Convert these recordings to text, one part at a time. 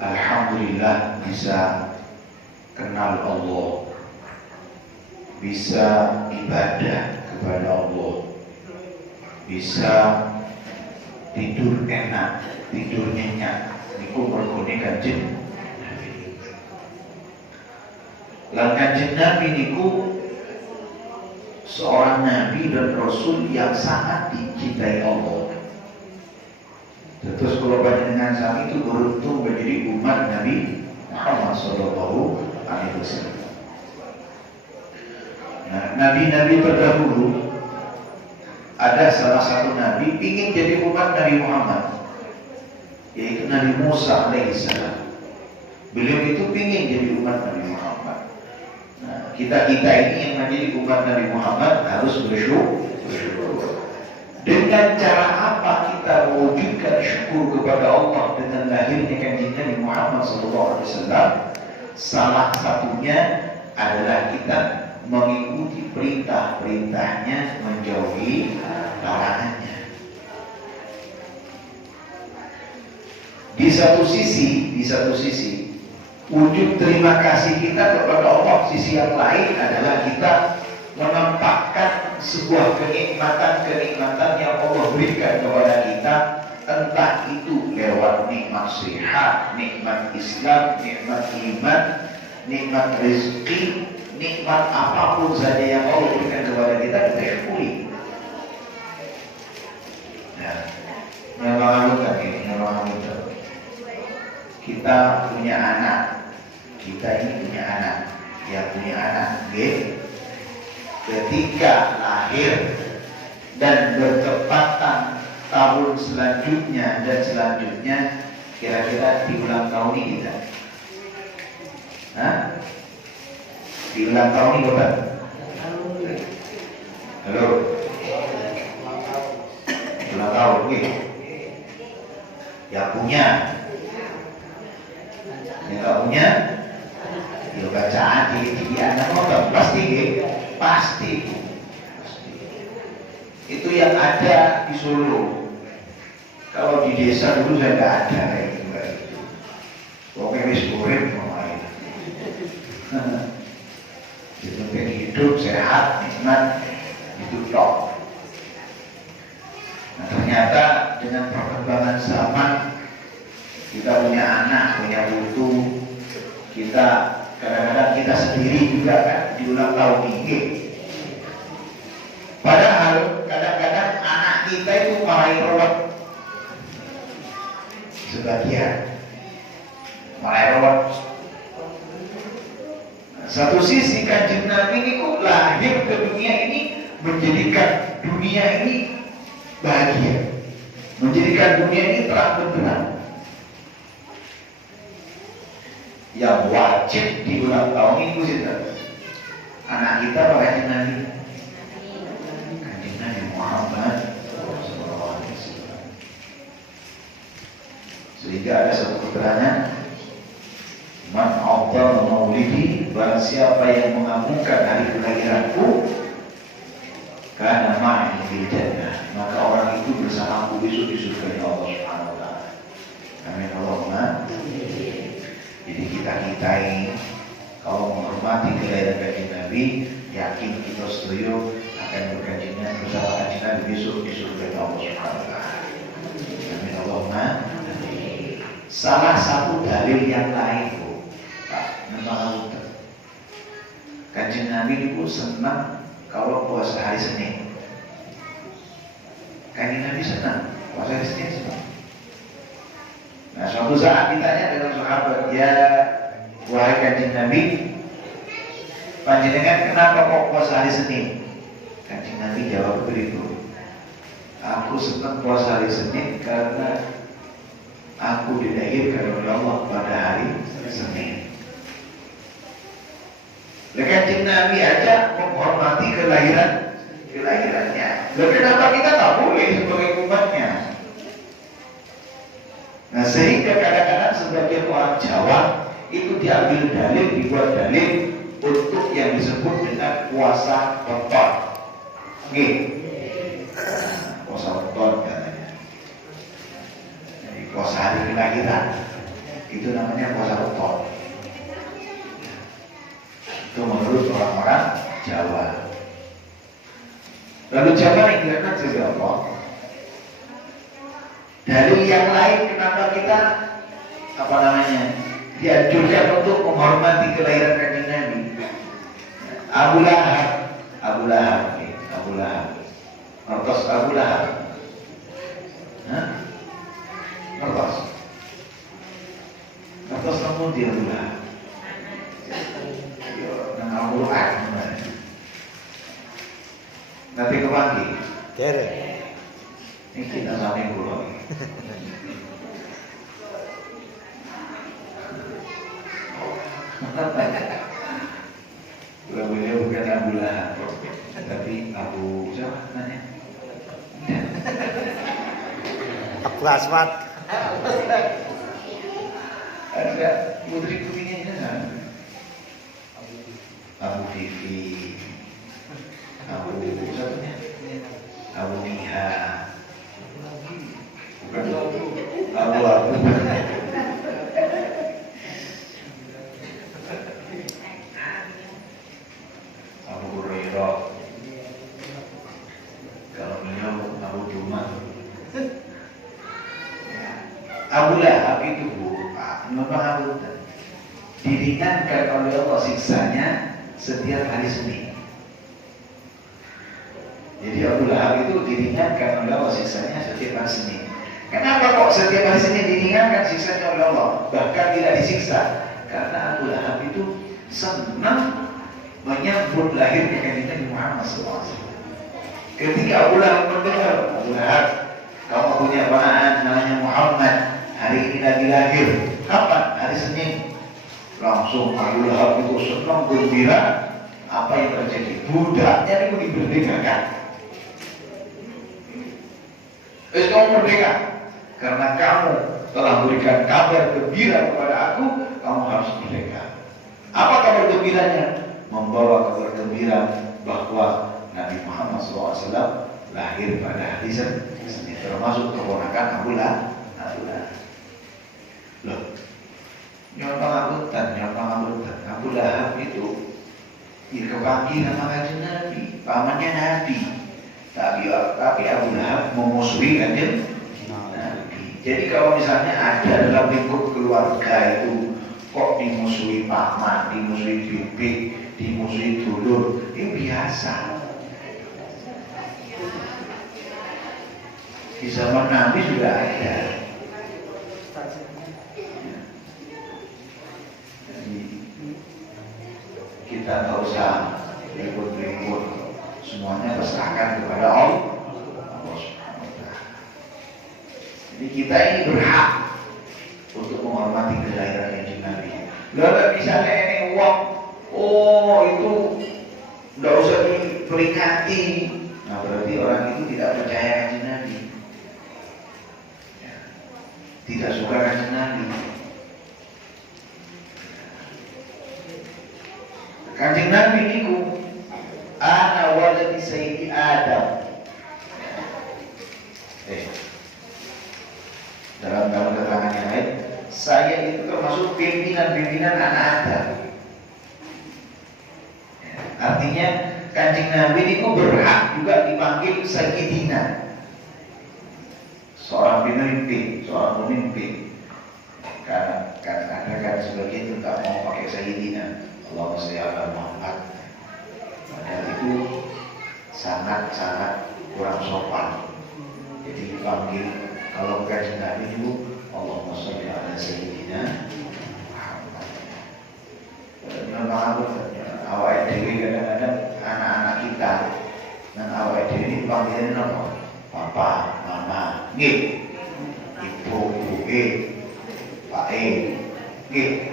Alhamdulillah bisa kenal Allah, bisa ibadah kepada Allah, bisa tidur enak, tidur nyenyak. Niku mergone Kanjeng Nabi. Lan Kanjeng Nabi niku seorang nabi dan rasul yang sangat dicintai Allah. Terus kalau panjenengan sami itu beruntung menjadi umat Nabi Muhammad Sallallahu Alaihi Wasallam. Nah, nabi-nabi terdahulu ada salah satu nabi ingin jadi umat Nabi Muhammad, yaitu Nabi Musa alaihissalam. Beliau itu ingin jadi umat Nabi Muhammad. Nah, kita ini yang menjadi umat Nabi Muhammad harus bersyukur. Dengan cara apa kita mewujudkan syukur kepada Allah dengan lahirnya Kanjeng Nabi Muhammad SAW? Salah satunya adalah kita mengikuti perintah-perintahnya, menjauhi larangannya. Di satu sisi, wujud terima kasih kita kepada Allah. Sisi yang lain adalah kita menampakkan sebuah kenikmatan yang Allah berikan kepada kita, entah itu lewat nikmat sehat, nikmat Islam, nikmat iman, nikmat rezeki, nikmat apapun saja yang Allah berikan kepada kita syukuri. Nah, kita punya anak, yang punya anak, ketika lahir dan bertepatan tahun selanjutnya dan selanjutnya, kira-kira di ulang tahun ini kita, di ulang tahun ini bukan? Halo, ulang tahun, yang punya, yang nggak punya, ya bacaan di anak nonton pasti. Itu yang ada di Solo. Kalau di desa dulu saya nggak ada kayak gitu. Pokoknya wis urip ngomongin. Itu hidup sehat, nikmat, itu top. Nah, ternyata dengan perkembangan zaman, kita punya anak, punya putu, kita kadang-kadang kita sendiri juga kan di ulang tahun ini. Padahal kadang-kadang anak kita itu marahi rawat, sebagian marahi rawat. Satu sisi Kanjeng Nabi ini kok lahir ke dunia ini menjadikan dunia ini bahagia, menjadikan dunia ini terang benderang. Yang wajib di ulang tahun itu anak kita Kanjeng Nabi Muhammad SAW. Sehingga ada satu keterangan, man a'dhama maulidi, barang siapa yang mengagungkan hari kelahiranku, karena ma'i fil jannah, maka orang itu bersamaku besok di surga Allah Subhanahu wa taala. Amin Allahumma. Jadi kita ini kalau menghormati kelahiran Kanjeng Nabi, yakin kita setuju akan berkajian bersama Kanjeng Nabi besok di surga Allah Subhanahu wa taala. Amin Allahumma. Salah satu dalil yang lain, memang Kanjeng Nabi itu senang kalau puasa hari Senin. Kanjeng Nabi senang puasa hari Senin senang. Nah, suatu saat ditanya dengan sahabat, ya wahai Kanjeng Nabi, panjenengan kenapa kok puasa hari Senin? Kanjeng Nabi jawab begitu, aku senang puasa hari Senin karena aku dilahirkan oleh Allah pada hari Senin. Kanjeng Nabi aja menghormati kelahirannya. Lalu kenapa kita tak boleh sebagai umatnya? Nah, sehingga kadang-kadang sebagian orang Jawa itu diambil dalil, dibuat dalil untuk yang disebut dengan puasa weton. Puasa weton katanya. Jadi puasa hari kelahiran. Itu namanya puasa weton. Itu menurut orang-orang Jawa. Lalu Jawa yang juga apa? Dari yang lain kenapa kita dianjurkan untuk menghormati kelahiran Kanjeng Nabi? Abu Lahab, Mertos Abu Lahab, Mertos namun dia Abu Lahab. Nama Al-Quran nanti kepanggil Kere. ini kita sampai pulau. Beliau bukan Abu Lahab, tapi Abu siapa namanya? Abu Aswad. Ada putri putrinya ini kan? Abu Vivi, Abu siapa? Abu Niha, bukan Abu. Abu Hurairah. Kalau beliau Abu Jumat. Abu Lahab itu memang Abu diringankan oleh Allah siksanya setiap hari Senin. Jadi Abu Lahab itu diringankan oleh Allah siksanya setiap hari Senin. Kenapa kok setiap hari Senin diringankan siksanya oleh Allah? Bahkan tidak disiksa. Karena Abu Lahab itu senang menyambut lahirnya Nabi Muhammad SAW. Ketika Abu Lahab mendengar, Abu Lahab, kamu punya ponakan namanya Muhammad, hari ini lagi lahir. Kapan? Hari Senin. Langsung Abu Lahab itu senang gembira. Apa yang terjadi? Budaknya itu diberdekakan. Kamu merdeka karena kamu telah memberikan kabar gembira kepada aku. Kamu harus merdeka. Apa kabar gembiranya? Membawa kabar gembira bahwa Nabi Muhammad SAW lahir pada hari Senin, termasuk keponakan Abu Lahab. Loh, nyopang Abu Lahab itu kepanggil nama Kanjeng Nabi, pamannya Nabi. Tapi Abu Lahab memusuhi Kanjeng Nabi. Jadi kalau misalnya ada dalam lingkup keluarga itu kok dimusuhi paman, dimusuhi bibi, dimusuhi dulur, ini biasa. Di zaman Nabi sudah ada. Jadi kita tak usah ribut-ribut, semuanya pasrahkan kepada Allah. Jadi kita ini berhak untuk menghormati kelahiran Kanjeng Nabi. Lalu misalnya ini uang, oh itu nggak usah diperingati. Nah berarti orang itu tidak percaya Kanjeng Nabi, ya, tidak suka Kanjeng Nabi. Kanjeng Nabi niku ana waladi Sayyidi Adam. Dalam keterangan yang lain, saya itu termasuk pimpinan anak Adam. Artinya Kanjeng Nabi itu berhak juga dipanggil Sayyidina, seorang pemimpin. Karena kadang-kadang sebagian itu tak mau pakai Sayyidina, Allahumma sholli ala Muhammad. Padahal itu sangat kurang sopan. Jadi dipanggil, kalau Kanjeng Nabi itu Allahumma sholli ala Sayyidina Muhammad. Memang awal dewi kadang-kadang anak-anak kita dan awal dewi ini panggilan apa? Papa, mama, nggih, ibu, pak nggih.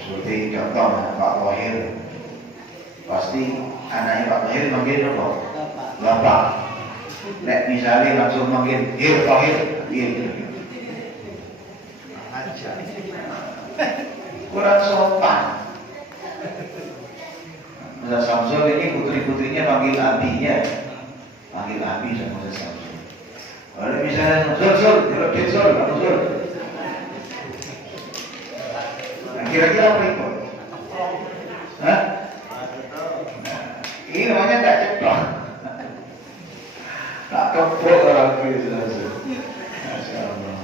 Seperti contoh Pak Wahir, pasti anaknya Pak Wahir manggil apa? Bapak. Nek misalnya langsung manggil Wahir, kurang sopan. Masa Samsul ini putri-putrinya panggil abinya, panggil abi sama Masa Samsul. Kalau misalnya Sul, kalau dia Sul, Kira-kira apa itu? Hah? Ini namanya tak ceplok. Tak kepok orang Kristen. Masya Allah.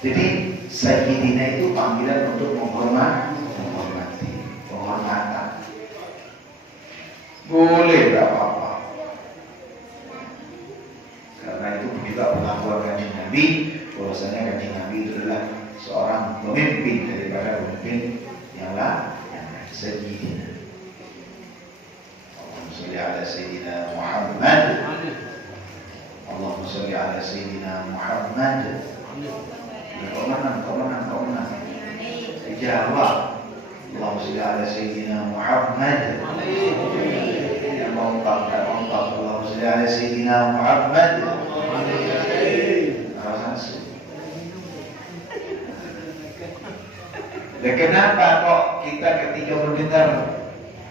Jadi Sayyidina itu panggilan untuk menghormati, penghormatan. Boleh, tak apa-apa. Karena itu juga pengakuan Kanjeng Nabi, bahwasanya Kanjeng Nabi itu adalah seorang pemimpin daripada pemimpin yang Sayyidina. Allahumma sholli ala Sayyidina Muhammad. Allahumma sholli ala Sayyidina Muhammad. Kau menang. Jawab. Allahumma sholli ala Sayyidina Muhammad. Yang mengungkap. Allahumma sholli ala Sayyidina Muhammad. Dan kenapa kok kita ketika mendengar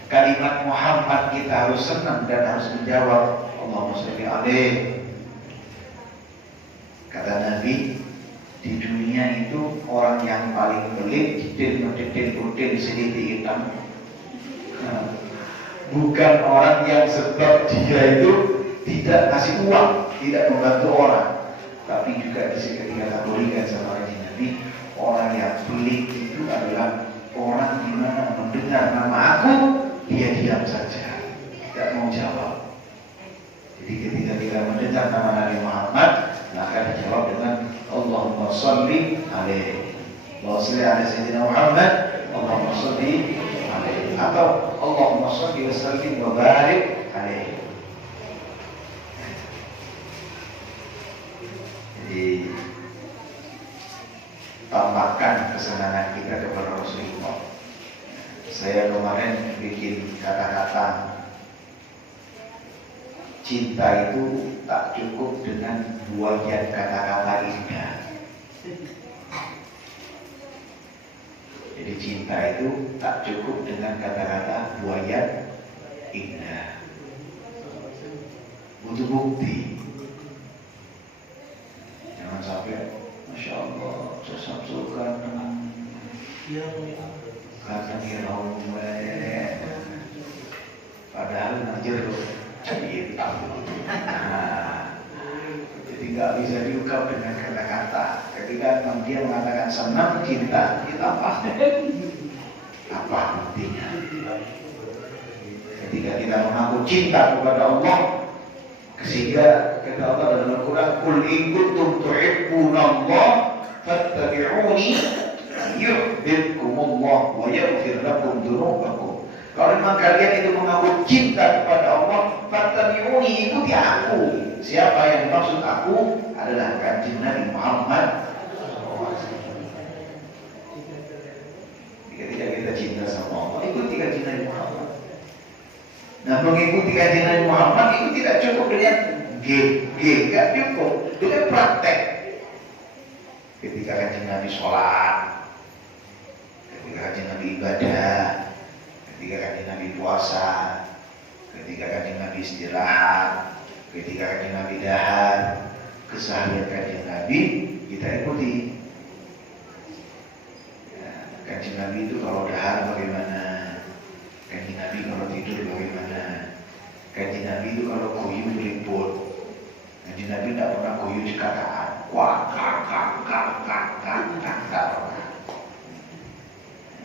kalimat Muhammad kita harus senang dan harus menjawab Allahumma sholli alaihi. Kata Nabi, di dunia itu orang yang paling pelit, detail sedikit hitam. Bukan orang yang sebab dia itu tidak kasih uang, tidak membantu orang, tapi juga dikategorikan sama Kanjeng Nabi, orang yang pelit itu adalah orang di mana mendengar nama aku, dia diam saja, tidak mau jawab. Jadi ketika kita mendengar nama Nabi Muhammad, maka dijawab dengan Allahumma sholli alaihi. Allahumma sholli ala Sayyidina Muhammad. Allahumma sholli alaihi. Atau Allahumma sholli wa sallim wa barik alaihi. Jadi tambahkan kesenangan kita kepada Rasulullah. Saya kemarin bikin kata-kata cinta itu tak cukup dengan buaian kata-kata indah. Jadi cinta itu tak cukup dengan kata-kata buaian indah. Butuh bukti. Jangan sampai Masya Allah sesat suka kata hirau padahal najer hitam. Jadi nggak bisa diungkap dengan kata-kata. Ketika dia mengatakan senang cinta, kita apa buktinya? Ketika kita mengaku cinta kepada Allah, sehingga kata Allah dalam Al-Quran, "Qul in kuntum tuhibbunallah fattabi'uni yuhibbukumullah wa yaghfir lakum dzunubakum." Kalau memang kalian itu mengaku cinta kepada Allah, fattabi'uni, ikuti aku. Siapa yang dimaksud aku adalah Kanjeng Nabi Muhammad. Ketika kita cinta sama Allah, ikuti Kanjeng Nabi Muhammad. Nah, mengikuti Kanjeng Nabi Muhammad itu tidak cukup dengan tidak cukup dengan praktek. Ketika Kanjeng Nabi sholat, ketika Kanjeng Nabi ibadah, ketika Kanjeng Nabi puasa, ketika Kanjeng Nabi istirahat, ketika Kanjeng Nabi dahar, keseharian Kanjeng Nabi kita ikuti. Kanjeng Nabi itu kalau dahar bagaimana? Kanjeng Nabi kalau tidur bagaimana? Kanjeng Nabi itu kalau kuyup ribut. Kanjeng Nabi tidak pernah kuyup cekataan. Wah,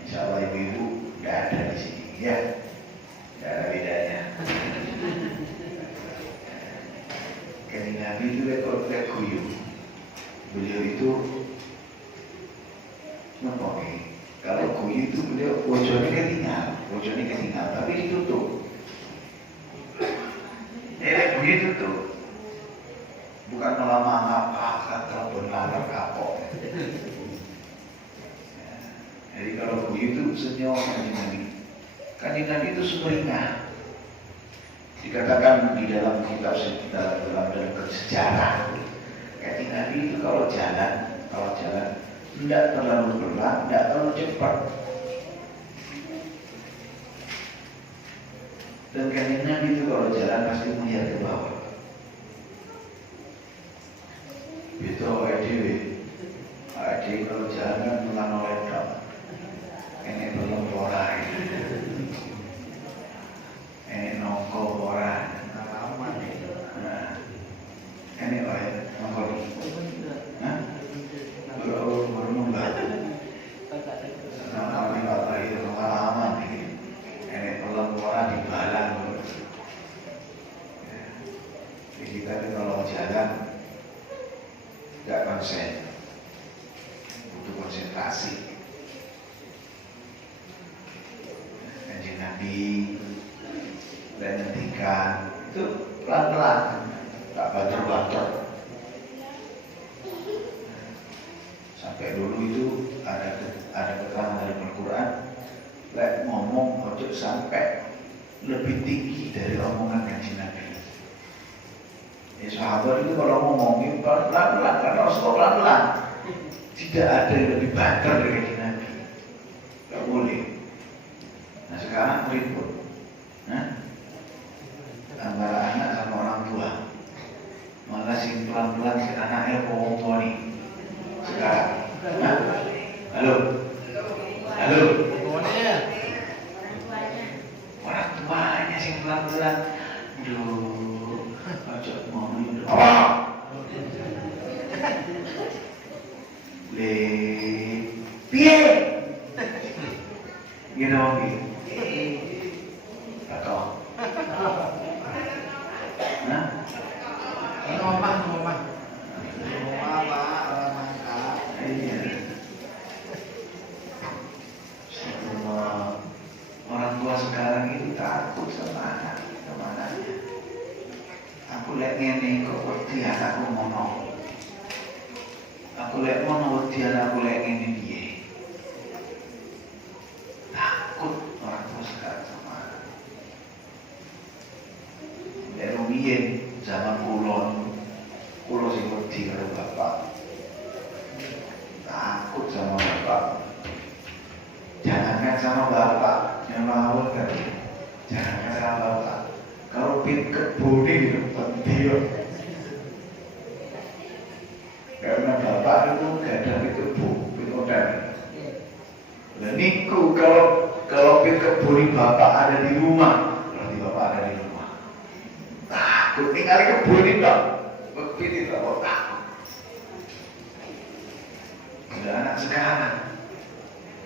Insya Allah ibu-ibu tidak ada di sini, ya, tidak ada bedanya. Kanjeng Nabi itu kalau tidak kuyup, beliau itu mempunyai. Kalau kuyu itu beliau wajahnya ketinggal, tapi ditutup. Kuyu ditutup, bukan lama ngapa telepon lalap kapok. Jadi kalau kuyu itu senyum Kanjeng Nabi. Kanjeng Nabi itu sumringah. Dikatakan di dalam kitab dalam sejarah, Kanjeng Nabi itu kalau jalan tidak terlalu pelan, tidak terlalu cepat. Dan Kanjeng Nabi itu kalau jalan pasti melihat ke bawah. Itu awake dhewe kalau jalan kan melano ledok. konsentrasi. Kanjeng Nabi dan ngendikan itu pelan-pelan, tak bader-bader. Sampai dulu itu ada keterangan dari Al-Quran, lek ngomong ojo sampai lebih tinggi dari omongan Kanjeng Nabi. Ya sahabat itu kalau ngomongin pelan-pelan, karena Rasulullah pelan-pelan, tidak ada yang lebih bader dari Kanjeng Nabi. Gak boleh. Nah sekarang ribut, antara anak sama orang tua, malah sing pelan-pelan si anaknya orang tua nih. Sekarang, halo, orang tuanya sing pelan-pelan, duh, ajak ngomongin, piye, gitu gitu. Atau Ngomong. orang tua sekarang itu takut sama anaknya. Aku lihat ngene kok wedi anakku ngono. Aku lihat ngono wedi anakku lihat ngene piye. Takut orang tua sekarang sama anak. Ya rumiyin zaman kulo sing wedi karo bapak. Takut sama bapak. Jangankan sama bapak, yang mau kan? Jangankan sama bapak. Kalau pin kebun itu penting. Karena bapak itu gak ada pin kebun, pin odan. Dan niku kalau pin kebun bapak ada di rumah, berarti bapak ada di rumah. Takut tinggal di kebun itu, begitu tidak takut. Ada anak sekarang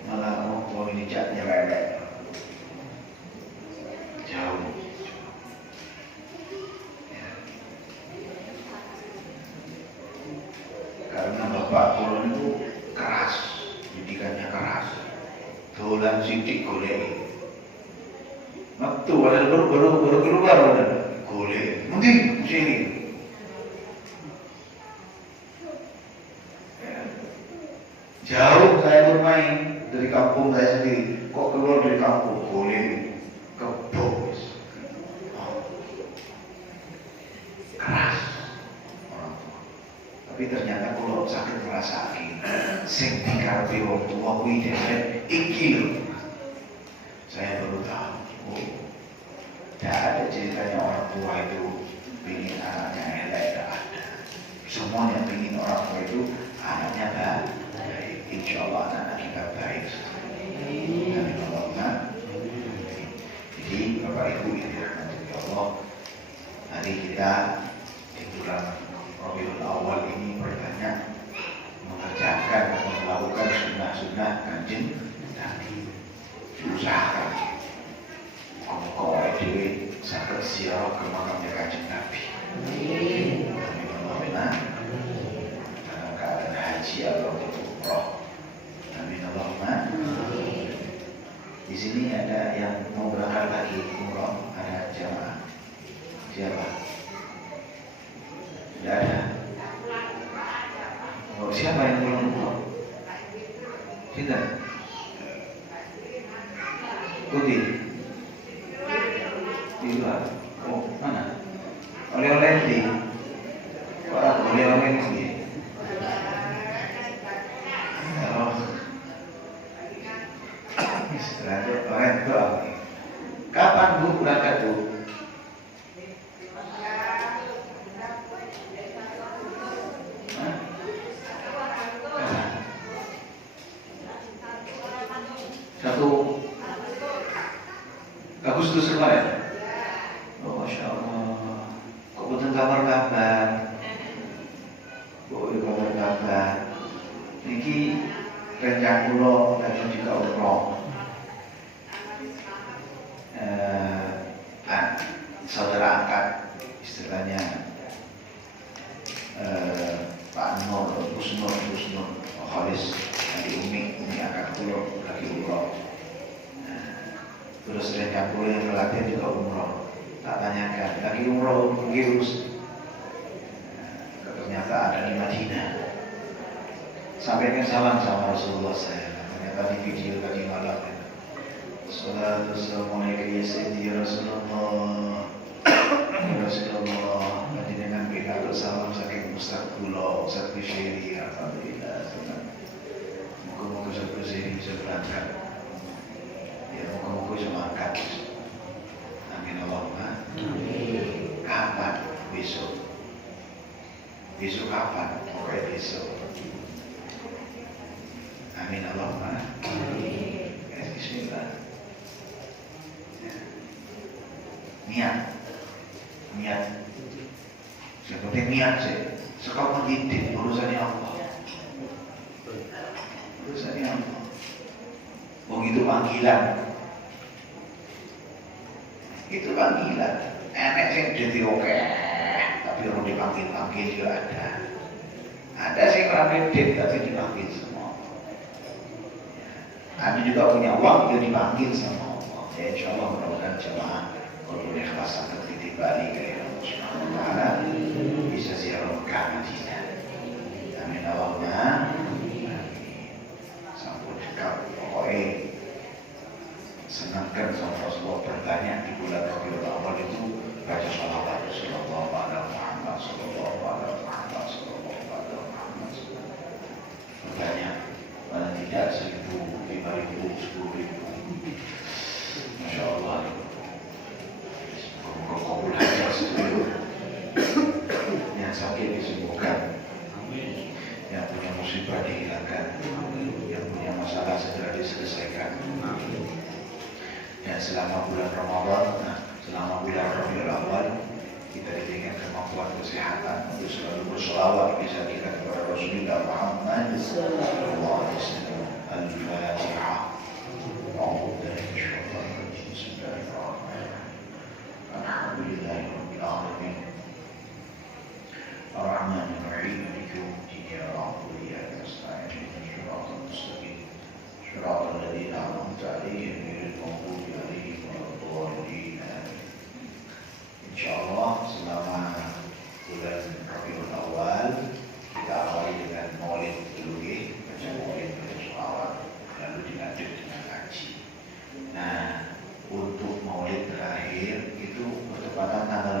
malah orang tua ini jatnya lelek jauh ya. Karena bapak kulon itu keras, didikannya keras, dolan sidik golek waktu ada baru keluar golek mungkin sini ya. Jauh saya bermain dari kampung saya sendiri, kok keluar dari kampung boleh kebos, keras orang tua. Tapi ternyata kalau sakit ngrasake, sing dikarepe wong tua kuwi dhewe iki lho. Saya baru tahu, tidak ada ceritanya orang tua itu ingin anaknya elek, tidak ada. Semuanya ingin orang tua itu anaknya baik. Insya Allah anak-anak kita baik. Amin Allahumma. Jadi Bapak Ibu yang dirahmati Allah, hari kita di bulan Rabiul Awal ini berbanyak mengerjakan atau melakukan sunnah-sunnah Kanjeng Nabi. Diusahakan kok dewe sampai ziarah ke makamnya Kanjeng Nabi. Amin Allahumma. Dalam keadaan haji atau umroh. Amin Allahumma. Di sini ada yang mau berangkat lagi umroh, ada jamaah. Siapa? Tidak ada. Oh, siapa yang belum umroh? Tidak. Putih. Di luar. Oh, mana? Oleh-oleh di. Orang oleh-oleh di. Kapan Bu berangkat Bu? Agustus kemarin. Oh, Masya Allah. Kok bukan kabar-kabar? Oh, kabar-kabar. Niki rencana kula dan juga umroh. Saudara angkat istilahnya Pak Nur Husnul Khalis Umi akan pulang lagi umroh. Terus rekan kuliah yang pelatihan juga umroh. Tak tanyakan, lagi umroh virus. Ternyata ada di Madinah. Sampaikan salam sama Rasulullah saya. Ternyata di video tadi malam. Assalamualaikum ya Sayyidi Rasulullah. Rasulullah. Nanti dengan berikan salam saking Ustaz Kulo, Ustaz Kusyiri. Alhamdulillah. Moga-moga Ustaz Kusyiri bisa berangkat. Ya moga-moga bisa berangkat. Amin Allahumma. Kapan besok? Besok kapan? Pokoknya besok. Amin Allahumma. Bismillah. Niat. Seperti niat sih. Sekarang mendidik urusannya Allah. Urusannya Allah. Begitu panggilan. Itu panggilan. Enak sih jadi oke. Tapi orang dipanggil juga ada. Ada sih orang medit tapi dipanggil semua. Kami juga punya uang juga dipanggil sama Allah. Ya insya Allah mudah-mudahan jemaah kalau ikhlas akan titik balik ke Allah Subhanahu Wa Taala bisa ziarah Mekah Madinah. Amin Allahumma. Sampun dekat pokoknya senangkan sama Rasulullah bertanya di bulan Rabiul Awal itu baca sholawat Sallallahu Alaihi Muhammad Sallallahu Alaihi Muhammad Sallallahu Alaihi Muhammad. Bertanya mana tidak 1.000, 5.000, 10.000. Masya Allah. Kabul haji setuju. Yang sakit disembuhkan. Yang punya musibah dihilangkan. Yang punya masalah segera diselesaikan. Dan selama bulan Ramadan, selama bulan Rabiul Awal, kita diberikan kemampuan kesehatan untuk selalu berselawat bisa kita kepada Rasulullah Muhammad sallallahu alaihi wasallam. Al-Fatihah. A'udzu billahi minasyaitonir rajim. Bismillahirrahmanirrahim. Alhamdulillahirabbil alamin. Ar-Rahmanir Rahim. Maliki yaumiddin. Ya Rabbul Iyyaka nasta'in. Ihdinas siratal mustaqim. Siratal ladzina an'amta 'alaihim ghairil maghdubi 'alaihim waladdallin. Insyaallah selama bulan Rabiul Awal kita awali dengan maulid dulu ya, baca maulid awal, lalu dilanjut dengan haji. Nah, untuk maulid terakhir itu bertepatan tanggal